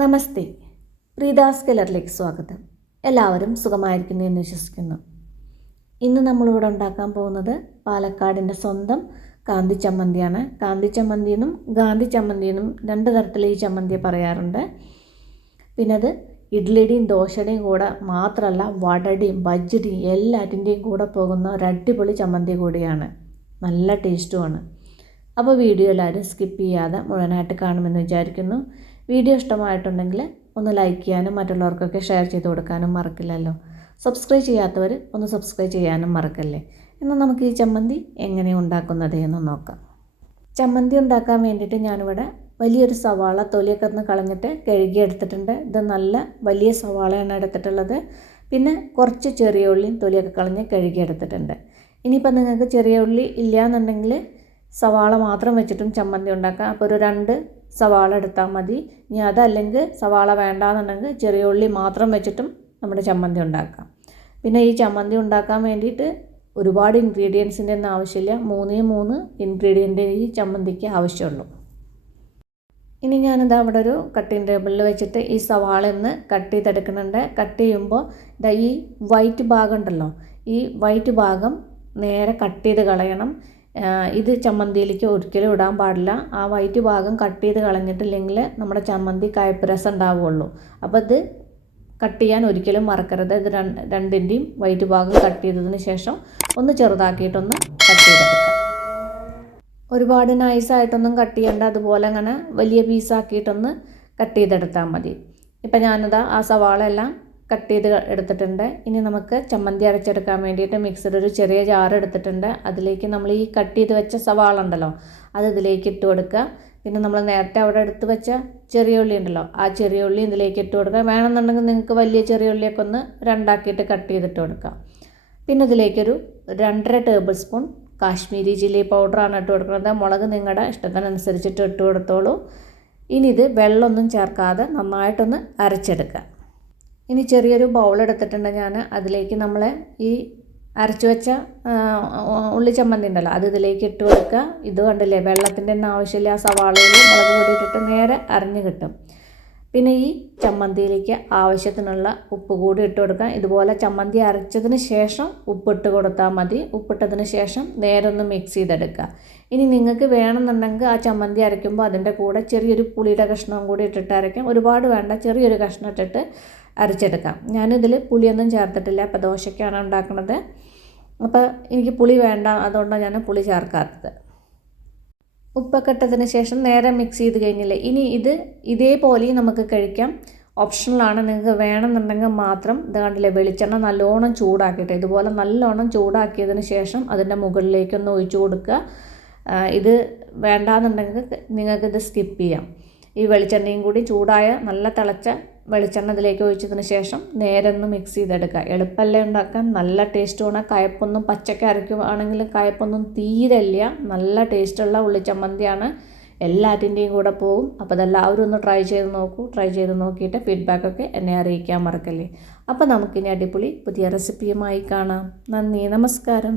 നമസ്തേ, പ്രീതാസ് കെലറിലേക്ക് സ്വാഗതം. എല്ലാവരും സുഖമായിരിക്കുന്നു എന്ന് വിശ്വസിക്കുന്നു. ഇന്ന് നമ്മളിവിടെ ഉണ്ടാക്കാൻ പോകുന്നത് പാലക്കാടിൻ്റെ സ്വന്തം കാന്തി ചമ്മന്തിയാണ്. കാന്തി ചമ്മന്തി എന്നും ഗാന്ധി ചമ്മന്തി എന്നും രണ്ട് തരത്തിൽ ഈ ചമ്മന്തി പറയാറുണ്ട്. പിന്നെ അത് ഇഡ്ലിയുടെയും ദോശയുടെയും കൂടെ മാത്രമല്ല, വടയുടെയും ബജ്ജിയുടെയും എല്ലാറ്റിൻ്റെയും കൂടെ പോകുന്ന ഒരു അടിപൊളി ചമ്മന്തി കൂടിയാണ്. നല്ല ടേസ്റ്റുമാണ്. അപ്പോൾ വീഡിയോ എല്ലാവരും സ്കിപ്പ് ചെയ്യാതെ മുഴുവനായിട്ട് കാണുമെന്ന് വിചാരിക്കുന്നു. വീഡിയോ ഇഷ്ടമായിട്ടുണ്ടെങ്കിൽ ഒന്ന് ലൈക്ക് ചെയ്യാനും മറ്റുള്ളവർക്കൊക്കെ ഷെയർ ചെയ്ത് കൊടുക്കാനും മറക്കില്ലല്ലോ. സബ്സ്ക്രൈബ് ചെയ്യാത്തവർ ഒന്ന് സബ്സ്ക്രൈബ് ചെയ്യാനും മറക്കല്ലേ. എന്നാൽ നമുക്ക് ഈ ചമ്മന്തി എങ്ങനെ ഉണ്ടാക്കുന്നത് എന്ന് നോക്കാം. ചമ്മന്തി ഉണ്ടാക്കാൻ വേണ്ടിയിട്ട് ഞാനിവിടെ വലിയൊരു സവാള തൊലിയൊക്കെ ഒന്ന് കളഞ്ഞിട്ട് കഴുകി എടുത്തിട്ടുണ്ട്. ഇത് നല്ല വലിയ സവാളയാണ് എടുത്തിട്ടുള്ളത്. പിന്നെ കുറച്ച് ചെറിയ ഉള്ളിയും തൊലിയൊക്കെ കളഞ്ഞ് കഴുകി എടുത്തിട്ടുണ്ട്. ഇനിയിപ്പോൾ നിങ്ങൾക്ക് ചെറിയ ഉള്ളി ഇല്ല എന്നുണ്ടെങ്കിൽ സവാള മാത്രം വെച്ചിട്ടും ചമ്മന്തി ഉണ്ടാക്കാം. അപ്പോൾ ഒരു 2 സവാള എടുത്താൽ മതി. ഇനി അതല്ലെങ്കിൽ സവാള വേണ്ടാന്നുണ്ടെങ്കിൽ ചെറിയ ഉള്ളി മാത്രം വെച്ചിട്ടും നമ്മുടെ ചമ്മന്തി ഉണ്ടാക്കാം. പിന്നെ ഈ ചമ്മന്തി ഉണ്ടാക്കാൻ വേണ്ടിയിട്ട് ഒരുപാട് ഇൻഗ്രീഡിയൻസിൻ്റെ ഒന്നും ആവശ്യമില്ല. 3 ഇൻഗ്രീഡിയൻ്റ് ഈ ചമ്മന്തിക്ക് ആവശ്യമുള്ളൂ. ഇനി ഞാനിതാ അവിടെ ഒരു കട്ടിംഗ് ടേബിളിൽ വെച്ചിട്ട് ഈ സവാള ഒന്ന് കട്ട് ചെയ്തെടുക്കുന്നുണ്ട്. കട്ട് ചെയ്യുമ്പോൾ ഇതാ ഈ വൈറ്റ് ഭാഗം ഉണ്ടല്ലോ, ഈ വൈറ്റ് ഭാഗം നേരെ കട്ട് ചെയ്ത് കളയണം. ഇത് ചമ്മന്തിയിലേക്ക് ഒരിക്കലും ഇടാൻ പാടില്ല. ആ വൈറ്റ് ഭാഗം കട്ട് ചെയ്ത് കളഞ്ഞിട്ടില്ലെങ്കിൽ നമ്മുടെ ചമ്മന്തി കയ്പ്പ് രസം ഉണ്ടാവുകയുള്ളൂ. അപ്പോൾ ഇത് കട്ട് ചെയ്യാൻ ഒരിക്കലും മറക്കരുത്. ഇത് രണ്ടിൻ്റെയും വൈറ്റ് ഭാഗം കട്ട് ചെയ്തതിന് ശേഷം ഒന്ന് ചെറുതാക്കിയിട്ടൊന്ന് കട്ട് ചെയ്തെടുക്കാം. ഒരുപാട് നൈസായിട്ടൊന്നും കട്ട് ചെയ്യേണ്ട, അതുപോലെ അങ്ങനെ വലിയ പീസാക്കിയിട്ടൊന്ന് കട്ട് ചെയ്തെടുത്താൽ മതി. ഇപ്പം ഞാനിതാ ആ സവാള എല്ലാം കട്ട് ചെയ്ത് എടുത്തിട്ടുണ്ട്. ഇനി നമുക്ക് ചമ്മന്തി അരച്ചെടുക്കാൻ വേണ്ടിയിട്ട് മിക്സിയുടെ ഒരു ചെറിയ ജാർ എടുത്തിട്ടുണ്ട്. അതിലേക്ക് നമ്മൾ ഈ കട്ട് ചെയ്ത് വെച്ച സവാള ഉണ്ടല്ലോ അത് ഇതിലേക്ക് ഇട്ട് കൊടുക്കുക. പിന്നെ നമ്മൾ നേരത്തെ അവിടെ എടുത്ത് വെച്ച ചെറിയ ഉള്ളി ഉണ്ടല്ലോ, ആ ചെറിയ ഉള്ളി ഇതിലേക്ക് ഇട്ട് കൊടുക്കുക. വേണമെന്നുണ്ടെങ്കിൽ നിങ്ങൾക്ക് വലിയ ചെറിയ ഉള്ളിയൊക്കെ ഒന്ന് രണ്ടാക്കിയിട്ട് കട്ട് ചെയ്തിട്ട് കൊടുക്കാം. പിന്നെ ഇതിലേക്കൊരു 2.5 ടേബിൾ സ്പൂൺ കാശ്മീരി ചില്ലി പൗഡറാണ് ഇട്ട് കൊടുക്കുന്നത്. മുളക് നിങ്ങളുടെ ഇഷ്ടത്തിനനുസരിച്ചിട്ട് ഇട്ട് കൊടുത്തോളൂ. ഇനി ഇത് വെള്ളമൊന്നും ചേർക്കാതെ നന്നായിട്ടൊന്ന് അരച്ചെടുക്കുക. ഇനി ചെറിയൊരു ബൗൾ എടുത്തിട്ടുണ്ട് ഞാൻ. അതിലേക്ക് നമ്മൾ ഈ അരച്ചു വെച്ച ഉള്ളി ചമ്മന്തി ഉണ്ടല്ലോ അത് ഇതിലേക്ക് ഇട്ട് കൊടുക്കുക. ഇത് കണ്ടില്ലേ, വെള്ളത്തിൻ്റെ ഒന്നും ആവശ്യമില്ല. ആ സവാളയിൽ മുളക് പൊടി ഇട്ടിട്ട് നേരെ അരഞ്ഞ് കിട്ടും. പിന്നെ ഈ ചമ്മന്തിയിലേക്ക് ആവശ്യത്തിനുള്ള ഉപ്പ് കൂടി ഇട്ട് കൊടുക്കുക. ഇതുപോലെ ചമ്മന്തി അരച്ചതിന് ശേഷം ഉപ്പിട്ട് കൊടുത്താൽ മതി. ഉപ്പിട്ടതിന് ശേഷം നേരെ ഒന്ന് മിക്സ് ചെയ്തെടുക്കുക. ഇനി നിങ്ങൾക്ക് വേണമെന്നുണ്ടെങ്കിൽ ആ ചമ്മന്തി അരയ്ക്കുമ്പോൾ അതിൻ്റെ കൂടെ ചെറിയൊരു പുളിയുടെ കഷ്ണവും കൂടി ഇട്ടിട്ട് അരയ്ക്കാം. ഒരുപാട് വേണ്ട, ചെറിയൊരു കഷ്ണം ഇട്ടിട്ട് അരച്ചെടുക്കാം. ഞാനിതിൽ പുളിയൊന്നും ചേർത്തിട്ടില്ല. അപ്പോൾ ദോശയ്ക്കാണ് ഉണ്ടാക്കുന്നത്. അപ്പോൾ എനിക്ക് പുളി വേണ്ട, അതുകൊണ്ടാണ് ഞാൻ പുളി ചേർക്കാത്തത്. ഉപ്പൊക്കെ ഇട്ടതിന് ശേഷം നേരെ മിക്സ് ചെയ്ത് കഴിഞ്ഞില്ലേ. ഇനി ഇത് ഇതേപോലെ നമുക്ക് കഴിക്കാം. ഓപ്ഷണലാണ്, നിങ്ങൾക്ക് വേണമെന്നുണ്ടെങ്കിൽ മാത്രം. ഇത് കണ്ടില്ലേ, വെളിച്ചെണ്ണ നല്ലോണം ചൂടാക്കിയിട്ട് ഇതുപോലെ നല്ലോണം ചൂടാക്കിയതിന് ശേഷം അതിൻ്റെ മുകളിലേക്കൊന്ന് ഒഴിച്ചു കൊടുക്കുക. ഇത് വേണ്ടാന്നുണ്ടെങ്കിൽ നിങ്ങൾക്കിത് സ്കിപ്പ് ചെയ്യാം. ഈ വെളിച്ചെണ്ണയും കൂടി ചൂടായ നല്ല തിളച്ച വെളിച്ചെണ്ണ ഇതിലേക്ക് ഒഴിച്ചതിന് ശേഷം നേരെ ഒന്ന് മിക്സ് ചെയ്തെടുക്കുക. എളുപ്പമല്ലേ ഉണ്ടാക്കാൻ, നല്ല ടേസ്റ്റുമാണ്. കയ്പ്പൊന്നും പച്ചക്ക് അരയ്ക്കുകയാണെങ്കിൽ കയ്പ്പൊന്നും തീരില്ല. നല്ല ടേസ്റ്റുള്ള ഉള്ളിച്ചമ്മന്തിയാണ്, എല്ലാറ്റിൻ്റെയും കൂടെ പോകും. അപ്പോൾ അതെല്ലാവരും ഒന്ന് ട്രൈ ചെയ്ത് നോക്കൂ. ട്രൈ ചെയ്ത് നോക്കിയിട്ട് ഫീഡ്ബാക്കൊക്കെ എന്നെ അറിയിക്കാൻ മറക്കല്ലേ. അപ്പോൾ നമുക്കിനി അടിപൊളി പുതിയ റെസിപ്പിയുമായി കാണാം. നന്ദി, നമസ്കാരം.